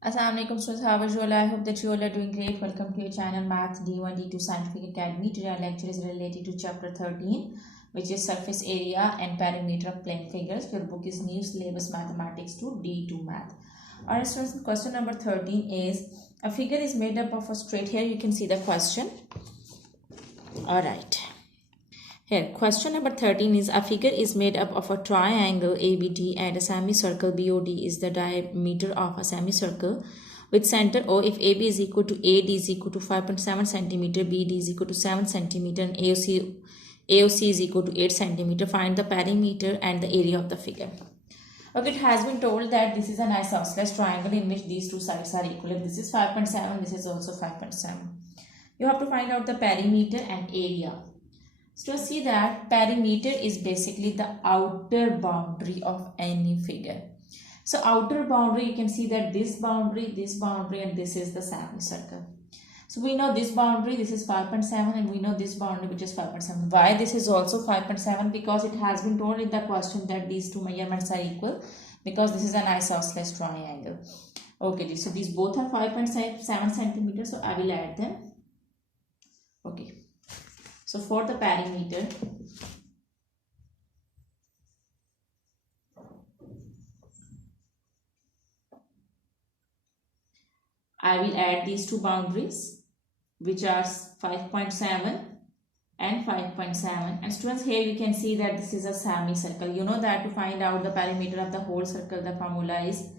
Assalamualaikum students, how are you all? I hope that you all are doing great. Welcome to your channel Math D1 D2 Scientific Academy. Today our lecture is related to chapter 13, which is surface area and perimeter of plane figures. Your book is New Syllabus Mathematics to D2 Math. Alright students, question number 13 is a figure is made up of a straight. Here you can see the question. Alright. Here, question number 13 is a figure is made up of a triangle ABD and a semicircle BOD is the diameter of a semicircle with center O if AB is equal to AD is equal to 5.7 centimeter, BD is equal to 7 centimeter and AOC is equal to 8 centimeter. Find the perimeter and the area of the figure. Okay, it has been told that this is an isosceles triangle in which these two sides are equal. If this is 5.7, this is also 5.7. You have to find out the perimeter and area. So see that perimeter is basically the outer boundary of any figure. So outer boundary, you can see that this boundary, and this is the semicircle. So we know this boundary, this is 5.7 and we know this boundary which is 5.7. Why this is also 5.7? Because it has been told in the question that these two measurements are equal because this is an isosceles triangle. Okay, so these both are 5.7 centimeters, so I will add them. Okay. So for the perimeter, I will add these two boundaries which are 5.7 and 5.7. And students, here you can see that this is a semicircle. You know that to find out the perimeter of the whole circle, the formula is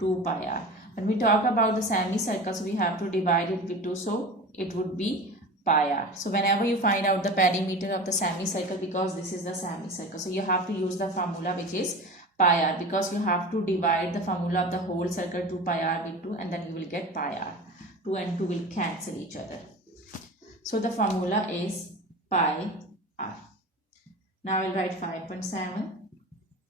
2 pi r. When we talk about the semicircles, we have to divide it with 2. So it would be pi r. So whenever you find out the perimeter of the semicircle, because this is the semicircle, so you have to use the formula which is pi r, because you have to divide the formula of the whole circle 2 pi r with 2 and then you will get pi r. 2 and 2 will cancel each other. So the formula is pi r. Now I will write 5.7.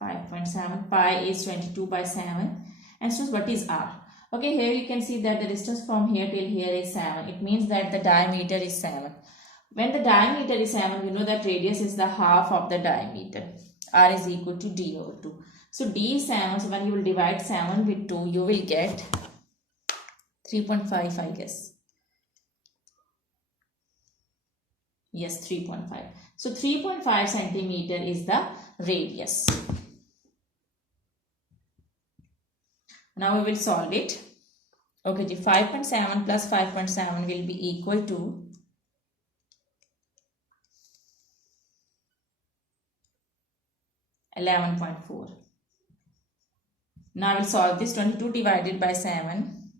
5.7 pi is 22 by 7. And so what is r? Okay, here you can see that the distance from here till here is 7. It means that the diameter is 7. When the diameter is 7, we know that radius is the half of the diameter. R is equal to d over 2. So d is 7. So when you will divide 7 with 2, you will get 3.5, I guess. Yes, 3.5. So 3.5 centimeter is the radius. Now we will solve it. Okay, 5.7 plus 5.7 will be equal to 11.4. Now I will solve this. 22 divided by 7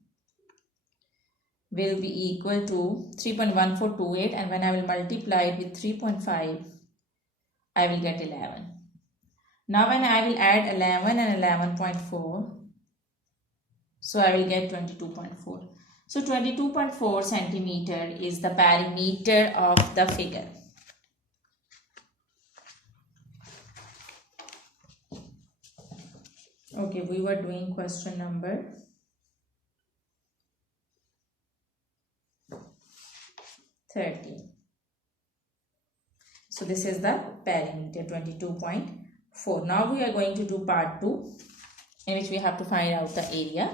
will be equal to 3.1428, and when I will multiply it with 3.5, I will get 11. Now when I will add 11 and 11.4, so I will get 22.4. So 22.4 centimeter is the perimeter of the figure. Okay, we were doing question number 13. So this is the perimeter 22.4. Now we are going to do part 2, in which we have to find out the area.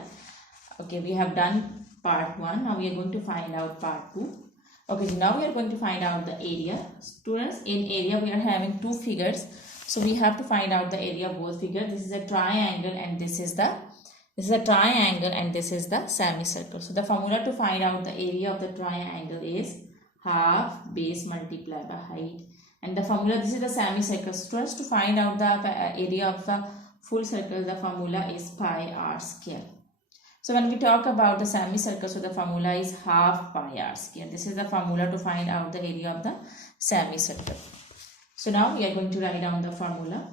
Okay, we have done part 1. Now we are going to find out part 2. Okay, so now we are going to find out the area. Students, in area we are having two figures. So we have to find out the area of both figures. This is a triangle and this is a triangle and this is the semicircle. So the formula to find out the area of the triangle is half base multiplied by height. And the formula, this is the semicircle. Students, to find out the area of the full circle, the formula is pi r square. So when we talk about the semicircle, so the formula is half pi r square. This is the formula to find out the area of the semicircle. So now we are going to write down the formula.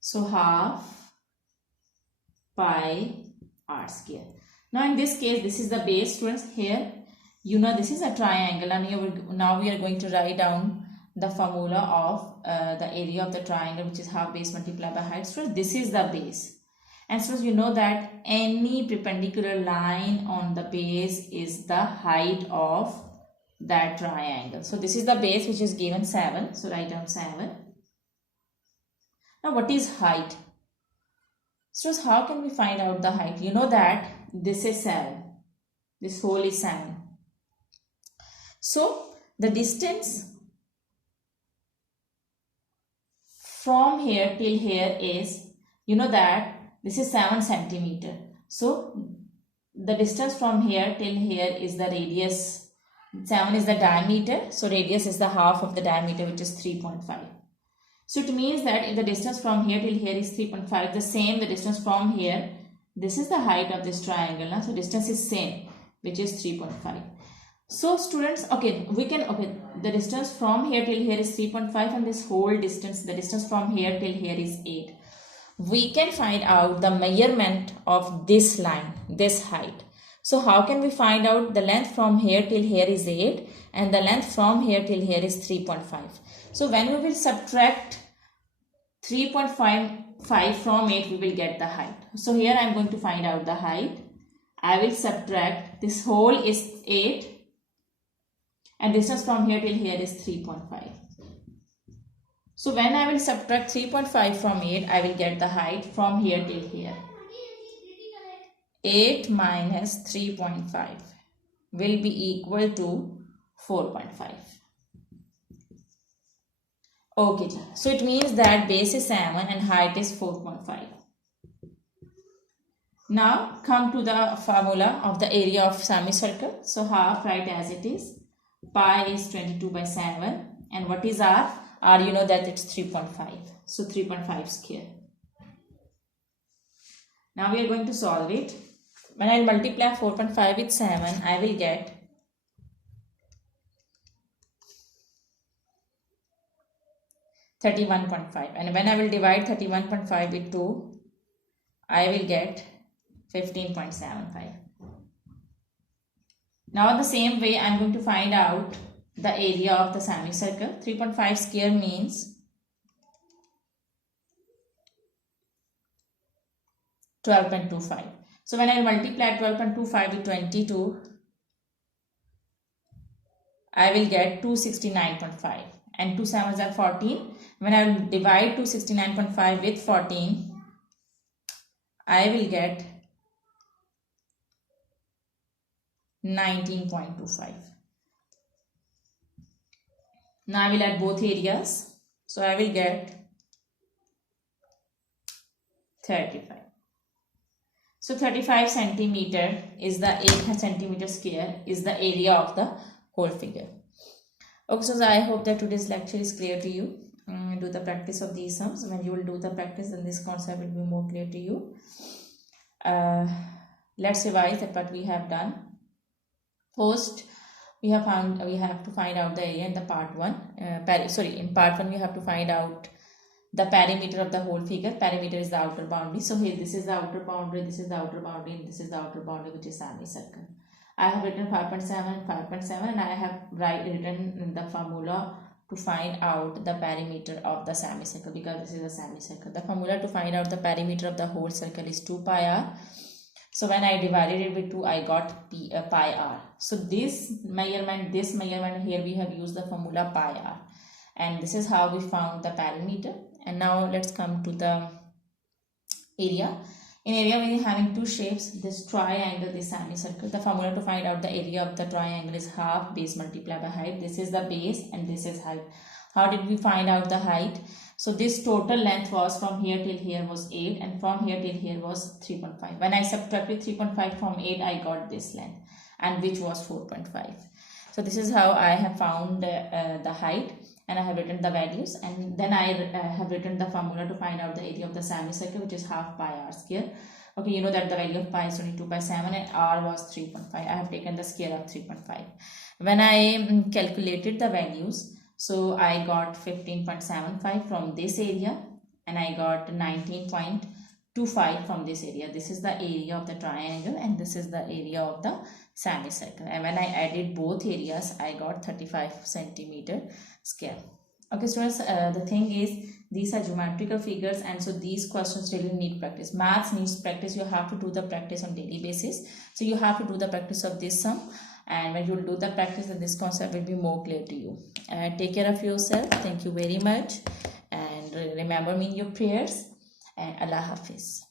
So half pi r square. Now in this case, this is the base, students. Here, you know this is a triangle, and now we are going to write down the formula of the area of the triangle, which is half base multiplied by height. So this is the base. And so you know that any perpendicular line on the base is the height of that triangle. So this is the base, which is given 7. So write down 7. Now what is height? So how can we find out the height? You know that this is 7. This hole is 7. So the distance from here till here is, you know that this is 7 centimeter. So the distance from here till here is the radius. 7 is the diameter. So radius is the half of the diameter, which is 3.5. So it means that if the distance from here till here is 3.5, the same the distance from here, this is the height of this triangle. So distance is same, which is 3.5. So students, the distance from here till here is 3.5 and this whole distance, the distance from here till here is 8. We can find out the measurement of this line, this height. So how can we find out? The length from here till here is 8 and the length from here till here is 3.5. So when we will subtract 3.5 from 8, we will get the height. So here I am going to find out the height. I will subtract, this whole is 8 and distance from here till here is 3.5. So when I will subtract 3.5 from 8, I will get the height from here till here. 8 minus 3.5 will be equal to 4.5. Okay, so it means that base is 7 and height is 4.5. Now come to the formula of the area of semicircle. So half, write as it is. Pi is 22 by 7 and what is r? R, you know that it's 3.5. So 3.5 square. Now we are going to solve it. When I multiply 4.5 with 7, I will get 31.5. And when I will divide 31.5 with 2, I will get 15.75. Now the same way I am going to find out the area of the semicircle. 3.5 square means 12.25. So when I multiply 12.25 with 22, I will get 269.5 and 2 7s are 14. When I will divide 269.5 with 14, I will get 19.25. Now I will add both areas. So I will get 35. So 35 centimeter is the 8 centimeter square is the area of the whole figure. Okay, so I hope that today's lecture is clear to you. Do the practice of these sums. When you will do the practice, then this concept will be more clear to you. Let's revise that what we have done. First, we have to find out the area in the part 1. In part 1 we have to find out the perimeter of the whole figure. Perimeter is the outer boundary. So here this is the outer boundary, this is the outer boundary, and this is the outer boundary, which is semicircle. I have written 5.7 and 5.7 and I have written the formula to find out the perimeter of the semicircle, because this is a semicircle. The formula to find out the perimeter of the whole circle is 2 pi r. So when I divided it with 2, I got pi r. So this measurement here we have used the formula pi r. And this is how we found the perimeter. And now let's come to the area. In area we are having two shapes, this triangle, this semicircle. The formula to find out the area of the triangle is half base multiplied by height. This is the base and this is height. How did we find out the height? So this total length was from here till here was 8 and from here till here was 3.5. When I subtracted 3.5 from 8, I got this length, and which was 4.5. So this is how I have found the height, and I have written the values, and then I have written the formula to find out the area of the semicircle, which is half pi r square. Okay, you know that the value of pi is 22 by 7 and r was 3.5. I have taken the square of 3.5. When I calculated the values, so I got 15.75 from this area and I got 19.25 from this area. This is the area of the triangle and this is the area of the semicircle. And when I added both areas, I got 35 centimeter square. Okay students, the thing is, these are geometrical figures, and so these questions really need practice. Maths needs practice. You have to do the practice on daily basis. So you have to do the practice of this sum, and when you do the practice, then this concept will be more clear to you. Take care of yourself. Thank you very much, and remember me in your prayers, and Allah Hafiz.